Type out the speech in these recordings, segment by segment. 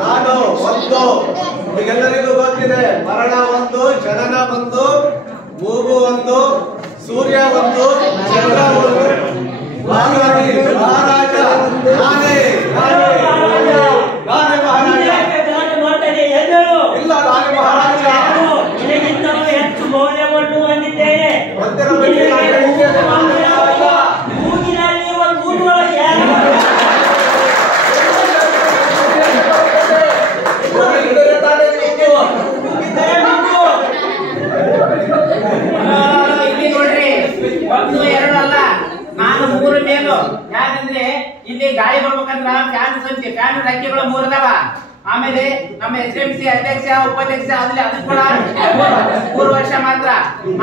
ನಾನು ಒಂದು ನಿಮಗೆಲ್ಲರಿಗೂ ಗೊತ್ತಿದೆ, ಮರಣ ಒಂದು, ಜನನ ಒಂದು, ಮೂಗು ಒಂದು, ಸೂರ್ಯ ಒಂದು, ಚಂದ್ರ ಒಂದು. ಹಾಗಾಗಿ ಮಹಾರಾಜ ನಾನೇ ಮಹಾರಾಜ ಇಲ್ಲ, ನಾನೇ ಮಹಾರಾಜ. ಹೆಚ್ಚು ಮೌಲ್ಯವನ್ನು ಹೊಂದಿದ್ದೇನೆ. ಇಲ್ಲಿ ನೋಡ್ರಿ, ಒಂದು ಎರಡು ಅಲ್ಲ, ನಾನು ಮೂರು ಮೇಲು. ಯಾಕಂದ್ರೆ ಇಲ್ಲಿ ಗಾಳಿ ಬರ್ಬೇಕಂದ್ರ ಫ್ಯಾನ್ ರೆಕ್ಕೆಗಳು ಮೂರದವ. ಆಮೇಲೆ ನಮ್ಮ SMC ಅಧ್ಯಕ್ಷ ಉಪಾಧ್ಯಕ್ಷ ಅದ್ರಲ್ಲಿ ಅದು ಕೂಡ 3 ವರ್ಷ ಮಾತ್ರ.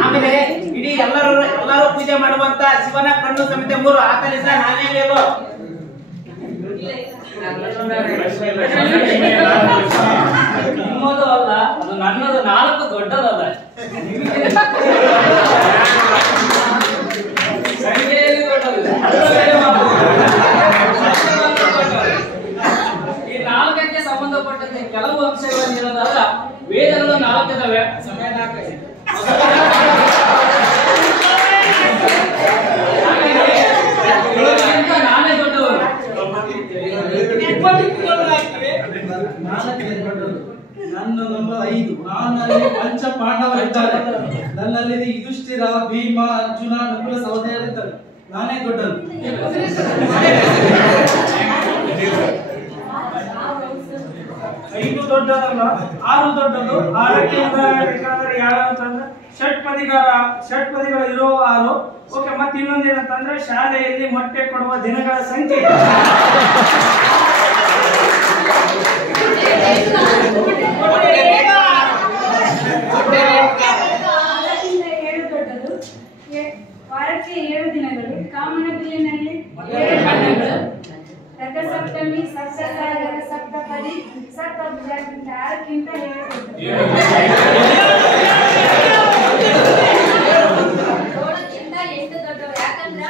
ಆಮೇಲೆ ಇಡೀ ಎಲ್ಲರೂ ಪೂಜೆ ಮಾಡುವಂತ ಶಿವನ ಕಣ್ಣು ಸಮೇತ 3. ಆತನಿಂದ ನಾನೇ ಮೇಲು. ನಿಮ್ಮದು ಅಲ್ಲ, ಅದು ನನ್ನದು 4 ದೊಡ್ಡದಲ್ಲ. ಸಂಖ್ಯೆಯಲ್ಲಿ ದೊಡ್ಡದು. ಈ 4ಕ್ಕೆ ಸಂಬಂಧಪಟ್ಟಂತೆ ಕೆಲವು ಅಂಶಗಳನ್ನು ಹೇಳೋದಾದ ವೇದಗಳು 4 ಇದಾವೆ. ಸಮಯ 4 ನಾನೇ ದೊಡ್ಡವರು. ನನ್ನ ನಂಬರ್ 5. ನನ್ನಲ್ಲಿ ಪಂಚ ಪಾಂಡವರಿದ್ದಾರೆ. ನನ್ನಲ್ಲಿ ಯುಧಿಷ್ಠಿರ, ಭೀಮ, ಅರ್ಜುನ, ನಕುಲ ಸಹೋದರರಿದ್ದಾರೆ. ನಾನೇ ದೊಡ್ಡದು. 5 ದೊಡ್ಡದಲ್ಲ, 6 ದೊಡ್ಡದು. 6ಕ್ಕೆ ಉದಾಹರಣೆ ಯಾವ ಅಂತಂದ್ರೆ ಷಟ್ಪದಿಗಳು ಇರೋ 6. ಓಕೆ. ಮತ್ತೆ ಇನ್ನೊಂದೇನಂತಂದ್ರೆ ಶಾಲೆಯಲ್ಲಿ ಮೊಟ್ಟೆ ಕೊಡುವ ದಿನಗಳ ಸಂಖ್ಯೆ. ವಾರಕ್ಕೆ 7 ದಿನಗಳು. ಕಾಮನಬಿಲ್ಲಿನಲ್ಲಿ 7 ಬಣ್ಣಗಳು. ರಥಸಪ್ತಮಿ, ಸಪ್ತಸಾಗರ, ಸಪ್ತಪದಿ, ಸಪ್ತಭುಜಕ್ಕಿಂತ 6ಕ್ಕಿಂತ 8 ದೊಡ್ಡವು. ಯಾಕಂದ್ರ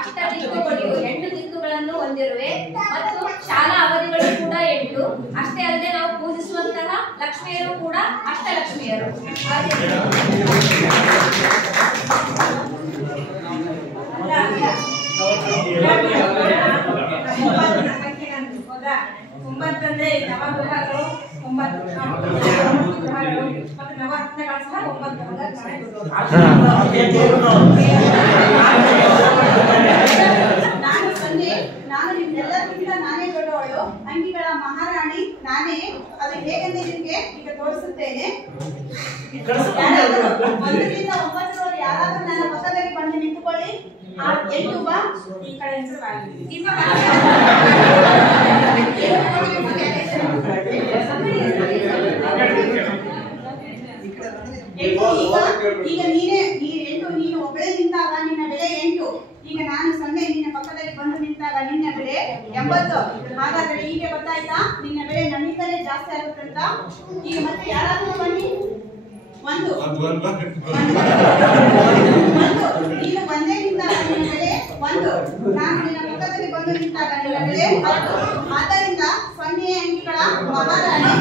ಅಷ್ಟ ದಿಕ್ಕುಗಳು 8 ದಿಕ್ಕುಗಳನ್ನು ಹೊಂದಿರುವೆ ಮತ್ತು ಶಾಲಾ ಅವಧಿಗಳು ಕೂಡ 8. ಅಷ್ಟೇ ಅಲ್ಲದೆ ನಾವು ಪೂಜಿಸುವಂತಹ ಲಕ್ಷ್ಮಿಯರು ಕೂಡ ಅಷ್ಟಲಕ್ಷ್ಮಿಯರು. ಒಂಬತ್ತಂದ್ರೆ ನವಗ್ರಹಗಳು 9 ಗ್ರಹಗಳು ಮತ್ತು ನವರತ್ನಗಳು ಸಹ 9 ನಾನು 0. ನಾನು ನಿಮ್ಮೆಲ್ಲರಿಗಿಂತ ನಾನೇ ದೊಡ್ಡವಳು. ಅಂಗಿಗಳ ಮಹಾರಾಣಿ ನಾನೇ. ಅದು ಹೇಗೆಂದ್ರೆ ನಿಮ್ಗೆ ಈಗ ತೋರಿಸುತ್ತೇನೆ. 1ರಿಂದ 9 ಯಾರಾದ್ರೂ ನನ್ನ ಪಕ್ಕದಲ್ಲಿ ಬಂದು ನಿಂತುಕೊಳ್ಳಿ. 8 ಬಾ. ಈ ಕಡೆ ಈಗ ನೀನೇ 8. ನೀನು ಒಬ್ಬಳೇ ನಿಂತಾಗ ನಿನ್ನ ಬೆಲೆ 8. ಈಗ ನಾನು 0. ನಿನ್ನ ಪಕ್ಕದಲ್ಲಿ ಬಂದು ನಿಂತಾಗ ನಿನ್ನ ಬೆಲೆ 80. ಹಾಗಾದ್ರೆ ಈಗ ಗೊತ್ತಾಯ್ತಾ ನಿನ್ನ ಬೆಲೆ ನನ್ನಿಂದಲೇ ಜಾಸ್ತಿ ಆಗುತ್ತೆ ಅಂತ. ಈಗ ಮತ್ತೆ ಯಾರಾದ್ರೂ ಬನ್ನಿ. 1. ನೀನು ಒಂದೇ ನಿಂತಾಗ ನಿನ್ನ ಬೆಲೆ 1. ನಾನು ನಿನ್ನ ಪಕ್ಕದಲ್ಲಿ ಬಂದು ನಿಂತಾಗ ನಿನ್ನ ಬೆಲೆ 10. ಆದ್ದರಿಂದ 0 ಅಂಕಿಗಳ ಮಹಾರಾಣಿ.